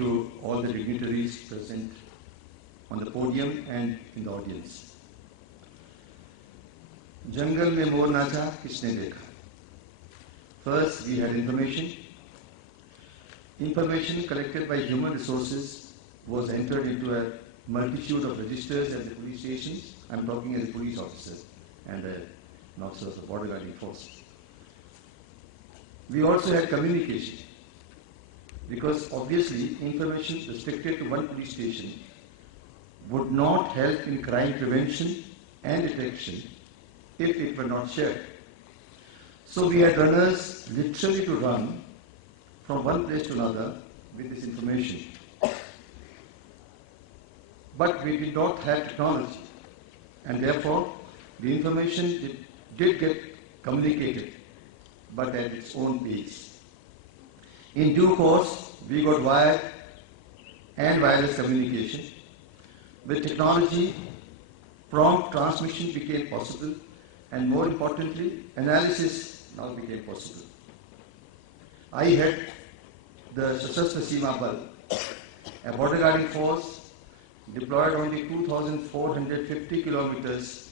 to all the dignitaries present on the podium and in the audience. Jungle mein mor nacha kisne dekha? First, we had information. Information collected by human resources was entered into a multitude of registers at the police stations. I'm talking as a police officer and an officer of the border guarding force. We also had communication, because obviously information restricted to one police station would not help in crime prevention and detection if it were not shared. So we had runners literally to run from one place to another with this information. But we did not have technology, and therefore the information did get communicated, but at its own pace. In due course, we got wired and wireless communication. With technology, prompt transmission became possible, and more importantly, analysis now became possible. I had the Sashastra Seema Bal, a border guarding force deployed on the 2,450 kilometers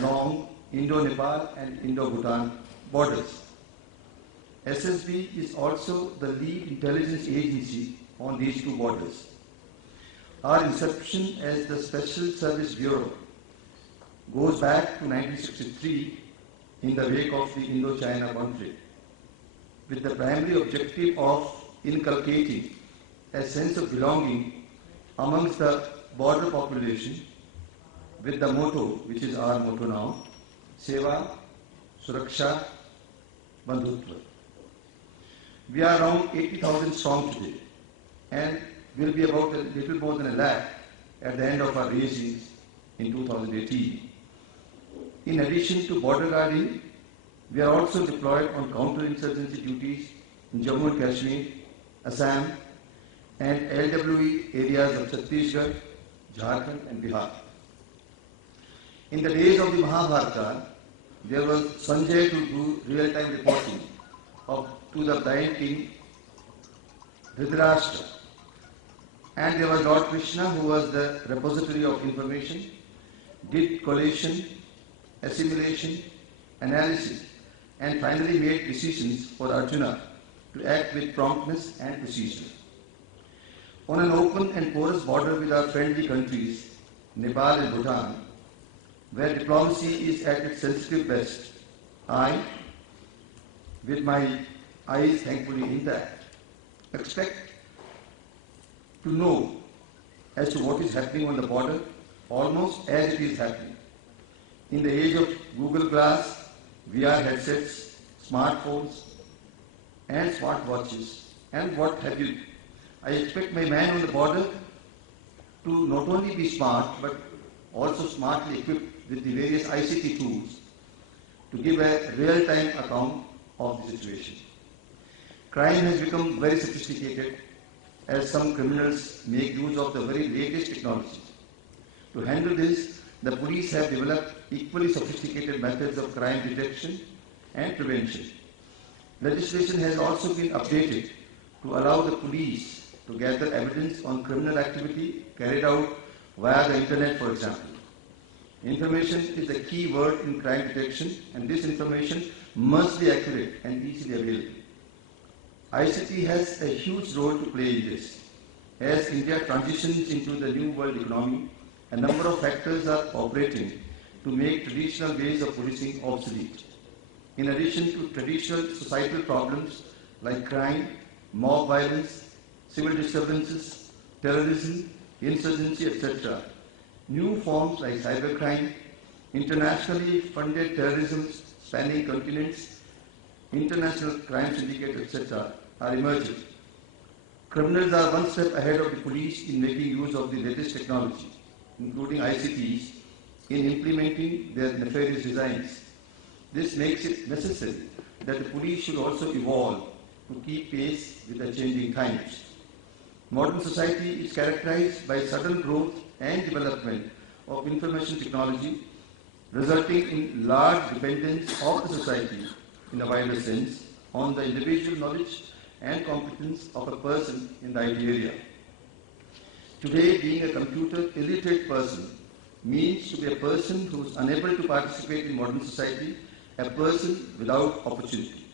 long Indo-Nepal and Indo-Bhutan borders. SSB is also the lead intelligence agency on these two borders. Our inception as the Special Service Bureau goes back to 1963 in the wake of the Indo-China conflict, with the primary objective of inculcating a sense of belonging amongst the border population, with the motto, which is our motto now, Seva, Suraksha, Bandhutva. We are around 80,000 strong today, and will be about a little more than 1 lakh at the end of our raisings in 2018. In addition to border guarding, we are also deployed on counter-insurgency duties in Jammu and Kashmir, Assam, and LWE areas of Chhattisgarh, Jharkhand, and Bihar. In the days of the Mahabharata, there was Sanjay to do real-time reporting to the blind king Dhritarashtra, and there was Lord Krishna, who was the repository of information, did collation, assimilation, analysis, and finally made decisions for Arjuna to act with promptness and precision. On an open and porous border with our friendly countries, Nepal and Bhutan, where diplomacy is at its sensitive best, I, with my eyes thankfully intact, expect to know as to what is happening on the border almost as it is happening. In the age of Google Glass, VR headsets, smartphones, and smartwatches, and what have you, I expect my man on the border to not only be smart, but also smartly equipped with the various ICT tools to give a real-time account of the situation. Crime has become very sophisticated, as some criminals make use of the very latest technologies. To handle this, the police have developed equally sophisticated methods of crime detection and prevention. Legislation has also been updated to allow the police to gather evidence on criminal activity carried out via the internet, for example. Information is the key word in crime detection, and this information must be accurate and easily available. ICT has a huge role to play in this. As India transitions into the new world economy, a number of factors are operating to make traditional ways of policing obsolete. In addition to traditional societal problems like crime, mob violence, civil disturbances, terrorism, insurgency, etc., new forms like cybercrime, internationally funded terrorism spanning continents, international crime syndicates, etc., are emerging. Criminals are one step ahead of the police in making use of the latest technology, including ICTs, in implementing their nefarious designs. This makes it necessary that the police should also evolve to keep pace with the changing times. Modern society is characterized by sudden growth and development of information technology, resulting in large dependence of the society, in a wider sense, on the individual knowledge and competence of a person in the IT area. Today, being a computer illiterate person means to be a person who is unable to participate in modern society, a person without opportunity.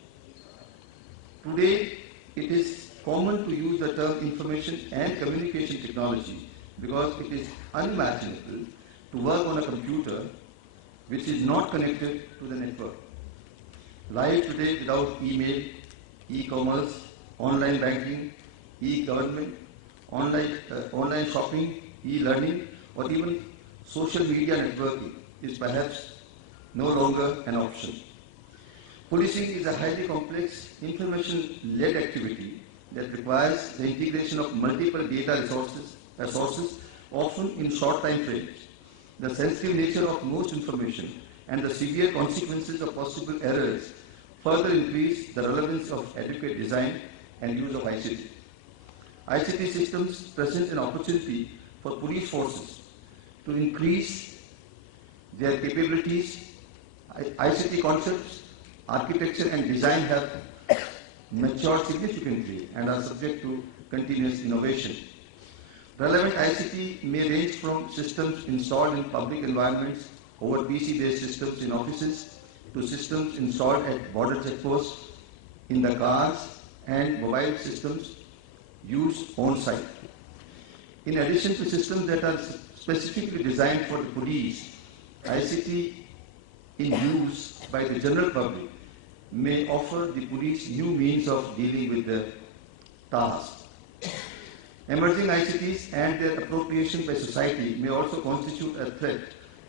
Today, it is common to use the term information and communication technology because it is unimaginable to work on a computer which is not connected to the network. Life today without email, e-commerce, online banking, e-government, online shopping, e-learning, or even social media networking is perhaps no longer an option. Policing is a highly complex, information-led activity that requires the integration of multiple data sources, often in short time frames. The sensitive nature of most information and the severe consequences of possible errors further increase the relevance of adequate design and use of ICT. ICT systems present an opportunity for police forces to increase their capabilities. ICT concepts, architecture and design have matured significantly and are subject to continuous innovation. Relevant ICT may range from systems installed in public environments over PC-based systems in offices to systems installed at border checkposts, in the cars, and mobile systems used on-site. In addition to systems that are specifically designed for the police, ICT in use by the general public may offer the police new means of dealing with the task. Emerging ICTs and their appropriation by society may also constitute a threat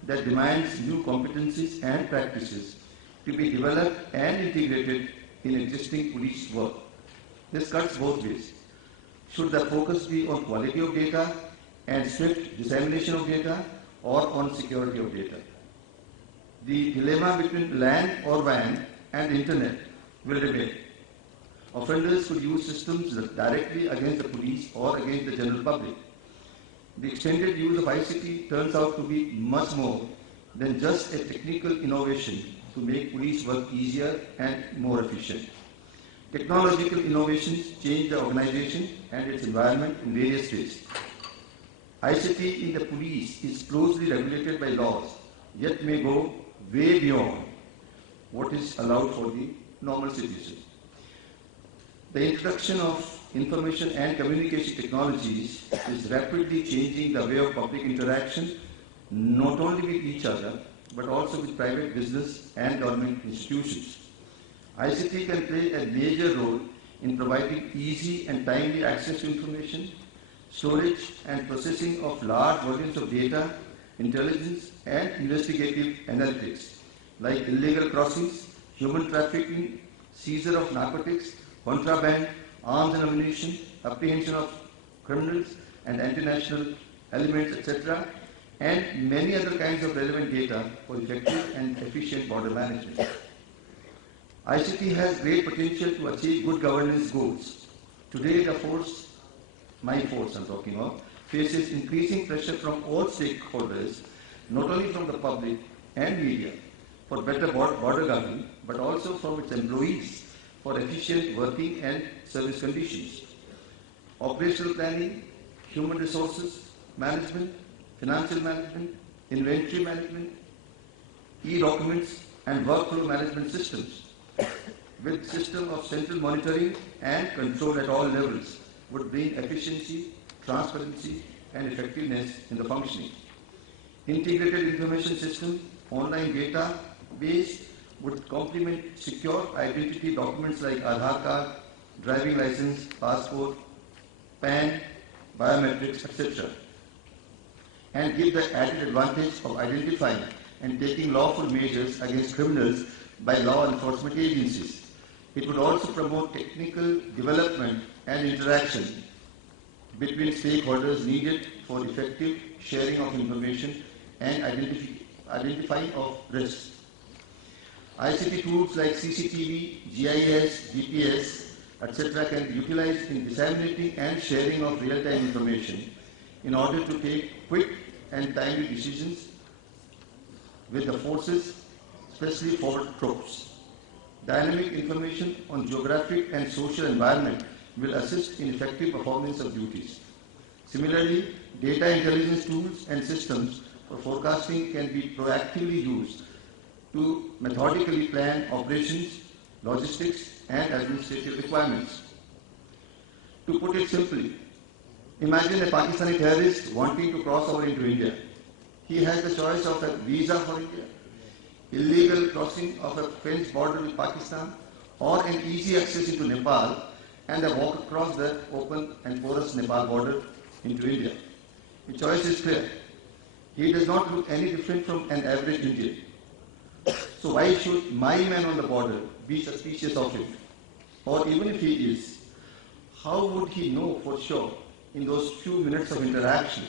that demands new competencies and practices to be developed and integrated in existing police work. This cuts both ways. Should the focus be on quality of data and swift dissemination of data, or on security of data? The dilemma between LAN or WAN and Internet will remain. Offenders could use systems directly against the police or against the general public. The extended use of ICT turns out to be much more than just a technical innovation to make police work easier and more efficient. Technological innovations change the organization and its environment in various ways. ICT in the police is closely regulated by laws, yet may go way beyond what is allowed for the normal citizen. The introduction of information and communication technologies is rapidly changing the way of public interaction, not only with each other, but also with private business and government institutions. ICT can play a major role in providing easy and timely access to information, storage and processing of large volumes of data, intelligence and investigative analytics, like illegal crossings, human trafficking, seizure of narcotics, contraband, arms and ammunition, apprehension of criminals and anti-national elements, etc., and many other kinds of relevant data for effective and efficient border management. ICT has great potential to achieve good governance goals. Today, the force, my force I'm talking about, faces increasing pressure from all stakeholders, not only from the public and media, for better border governance, but also from its employees for efficient working and service conditions. Operational planning, human resources management, financial management, inventory management, e-documents and workflow management systems with system of central monitoring and control at all levels would bring efficiency, transparency and effectiveness in the functioning. Integrated information system, online database would complement secure identity documents like Aadhaar card, driving license, passport, PAN, biometrics, etc., and give the added advantage of identifying and taking lawful measures against criminals by law enforcement agencies. It would also promote technical development and interaction between stakeholders needed for effective sharing of information and identifying of risks. ICT tools like CCTV, GIS, GPS, etc. can be utilized in disseminating and sharing of real-time information in order to take quick and timely decisions with the forces, especially forward troops. Dynamic information on geographic and social environment will assist in effective performance of duties. Similarly, data intelligence tools and systems for forecasting can be proactively used to methodically plan operations, logistics, and administrative requirements. To put it simply, imagine a Pakistani terrorist wanting to cross over into India. He has the choice of a visa for India, illegal crossing of a fenced border with Pakistan, or an easy access into Nepal and a walk across the open and porous Nepal border into India. The choice is clear. He does not look any different from an average Indian. So why should my man on the border be suspicious of him? Or even if he is, how would he know for sure in those few minutes of interaction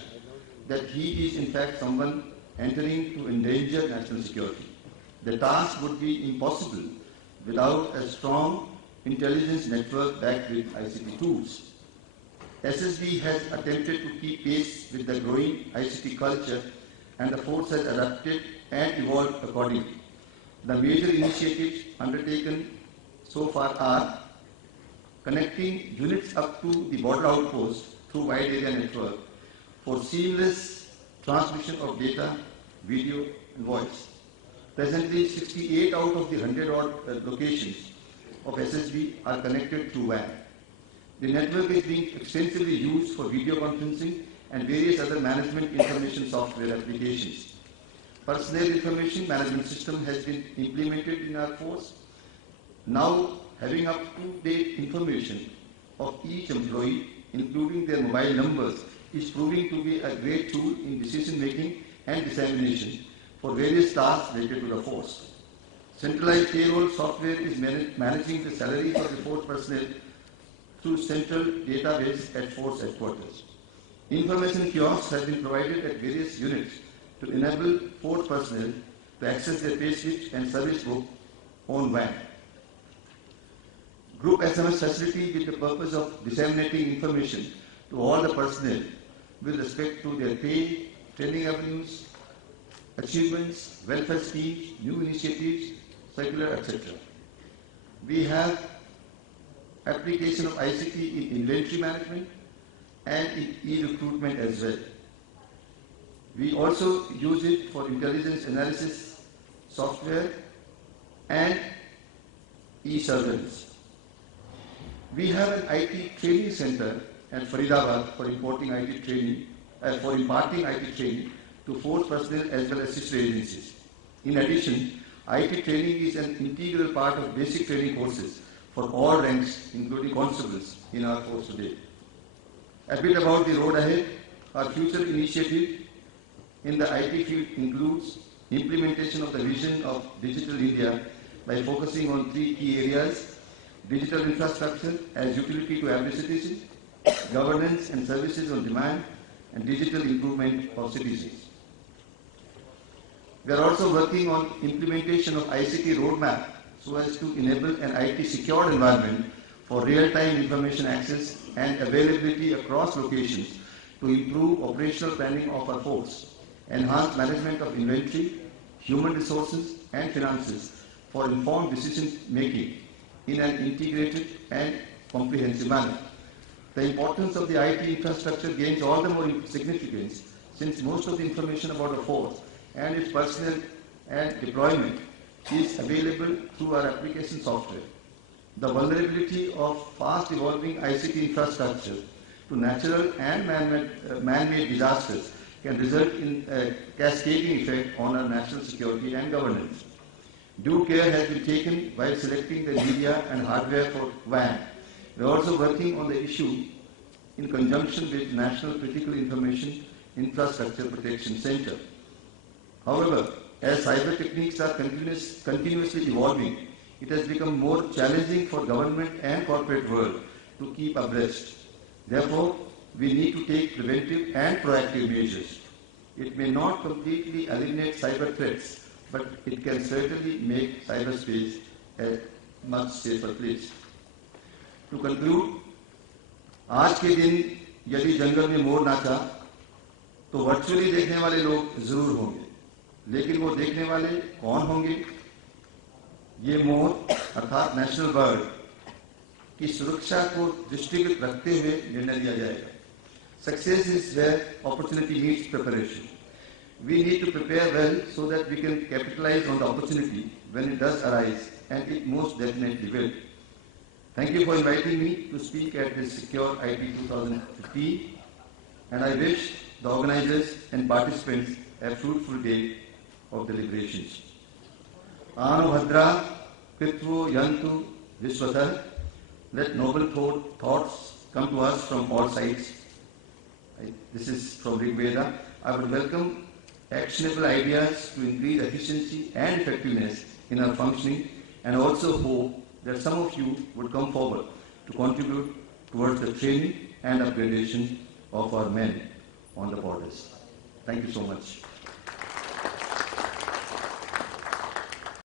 that he is in fact someone entering to endanger national security? The task would be impossible without a strong intelligence network backed with ICT tools. SSB has attempted to keep pace with the growing ICT culture, and the force has adapted and evolved accordingly. The major initiatives undertaken so far are connecting units up to the border outpost through wide area network for seamless transmission of data, video, and voice. Presently, 68 out of the 100-odd locations of SSB are connected through WAN. The network is being extensively used for video conferencing and various other management information software applications. Personnel information management system has been implemented in our force. Now, having up-to-date information of each employee, including their mobile numbers, is proving to be a great tool in decision-making and dissemination for various tasks related to the force. Centralized payroll software is managing the salaries of the force personnel through central database at force headquarters. Information kiosks have been provided at various units to enable force personnel to access their payslips and service book on WAN. Group SMS facility with the purpose of disseminating information to all the personnel with respect to their pay, training avenues, achievements, welfare schemes, new initiatives, circular, etc. We have application of ICT in inventory management and in e-recruitment as well. We also use it for intelligence analysis software and e-surveillance. We have an IT training center at Faridabad for imparting IT training to force personnel as well as sister agencies. In addition, IT training is an integral part of basic training courses for all ranks, including constables, in our force today. A bit about the road ahead. Our future initiative in the IT field includes implementation of the vision of Digital India by focusing on 3 key areas: digital infrastructure as utility to every citizen, governance and services on demand, and digital improvement of citizens. We are also working on implementation of ICT roadmap so as to enable an IT secured environment for real-time information access and availability across locations to improve operational planning of our force, enhance management of inventory, human resources and finances for informed decision making in an integrated and comprehensive manner. The importance of the IT infrastructure gains all the more significance since most of the information about a force and its personnel and deployment is available through our application software. The vulnerability of fast evolving ICT infrastructure to natural and man-made disasters can result in a cascading effect on our national security and governance. Due care has been taken while selecting the media and hardware for WAN. We are also working on the issue in conjunction with National Critical Information Infrastructure Protection Center. However, as cyber techniques are continuously evolving, it has become more challenging for government and corporate world to keep abreast. Therefore, we need to take preventive and proactive measures. It may not completely eliminate cyber threats, but it can certainly make cyberspace a much safer place. To conclude, आज के दिन यदि जंगल में मोर नाचा तो virtually देखने वाले लोग जरूर होंगे, लेकिन वो देखने वाले कौन होंगे? ये मोर अर्थात नेशनल बर्ड की सुरक्षा को दृष्टिगत रखते हुए निर्णय लिया जाएगा. Success is where opportunity meets preparation. We need to prepare well so that we can capitalize on the opportunity when it does arise, and it most definitely will. Thank you for inviting me to speak at this Secure IT 2015, and I wish the organizers and participants a fruitful day of deliberations. Anu Bhadra, Pitvu Yantu Vishwatar, let noble thoughts come to us from all sides. This is from Rig Veda. I would welcome actionable ideas to increase efficiency and effectiveness in our functioning, and also hope that some of you would come forward to contribute towards the training and upgradation of our men on the borders. Thank you so much.